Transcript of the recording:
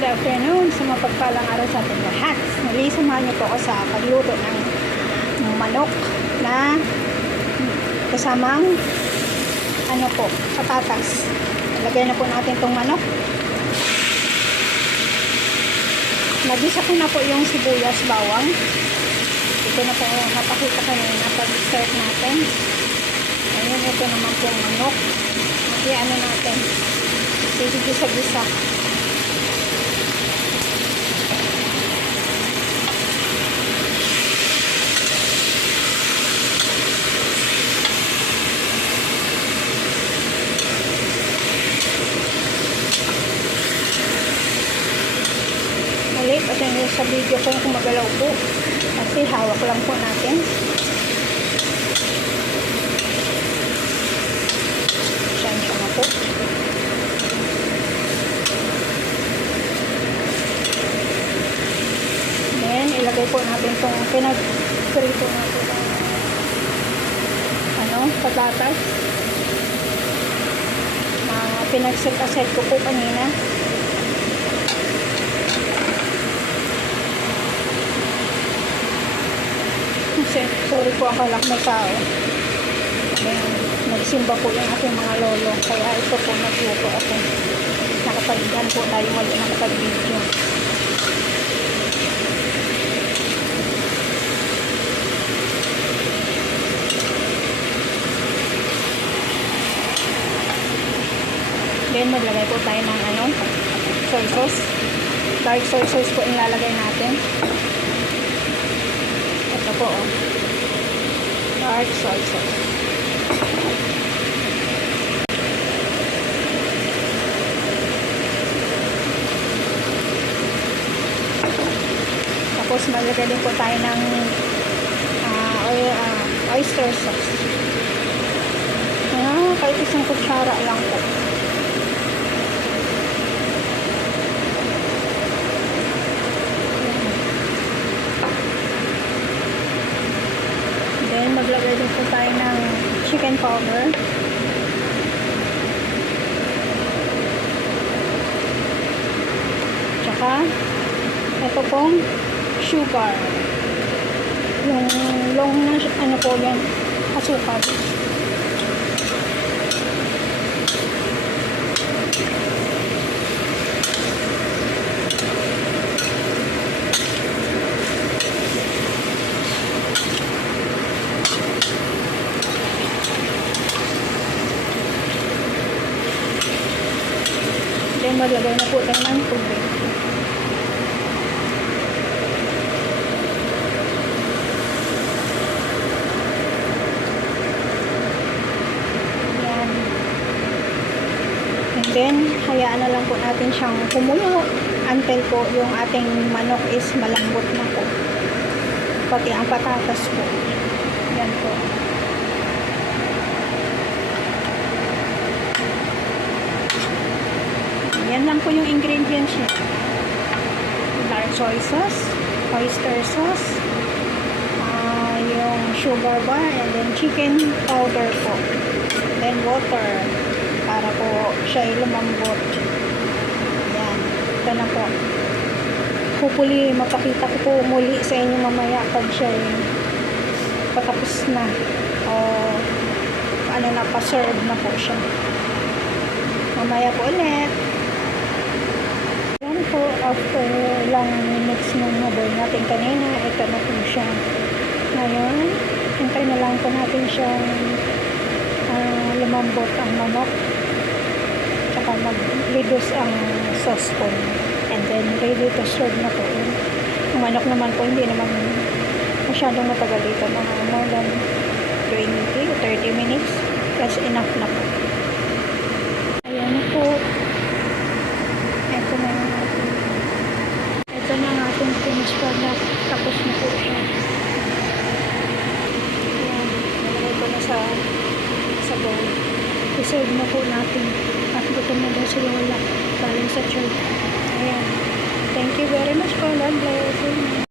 good afternoon sa mapagpalang araw sa ating lahat. Muli, samahan niyo po ako sa pagluto ng manok na kasamang patatas. Ilagay na po natin itong manok. Nagisa ko na po yung sibuyas, bawang. Ito na po napakita kanina pag-start natin. Ayun, ito naman po manok. Kaya natin. Gisa-gisa. Kasi sa video ko kung magalaw po kasi hawak lang po natin. Siya na po. Then ilagay po natin itong pinag-prito natin patatas na pinag-set ko po kanina. Sorry po, akala ko may tao. Nagsimba po yung aking mga lolo. Kaya ito po nagluto ako. Nakapagdan po tayo mali nakapag-video. Then maglagay po tayo ng soy sauce. Dark soy sauce po ilalagay natin. Ito po, dark soy sauce. Tapos maglagay din po tayo ng oyster sauce. Kahit isang kutsara lang po. Then maglagay din po tayo ng chicken powder. Tsaka ito pong sugar. Yung long na po yan, asukal. Then maglagay na po tayo ng tubig. Yan. And then hayaan na lang po natin siyang kumulo until po yung ating manok is malambot na po. Pati ang patatas po. Yan po. Yan lang po yung ingredients niya. Dark soy sauce, oyster sauce, yung sugar bar, and then chicken powder po. Then water, para po siya lumambot. Yan. Ito na po. Hopefully, mapakita ko po muli sa inyo mamaya pag siya patapos na. O pa-serve na po siya. Mamaya po ulit. Yan po, after lang minutes ng naboy natin kanina, ito na po siya. Ngayon, hintay na lang po natin siyang lumambot ang manok. Tsaka mag-reduce ang sauce po. And then, ready to serve na po. Ang manok naman po, hindi naman masyadong matagal dito. Mga more than 20 or 30 minutes. That's enough na po. Ayan na po. Ito na ang ating finished product. Tapos na po siya. Ayan. Nalagay ko na sa bowl. I-serve na po natin. At gutom na daw si Lola. Galing sa church. Ayan. Thank you very much po. God bless.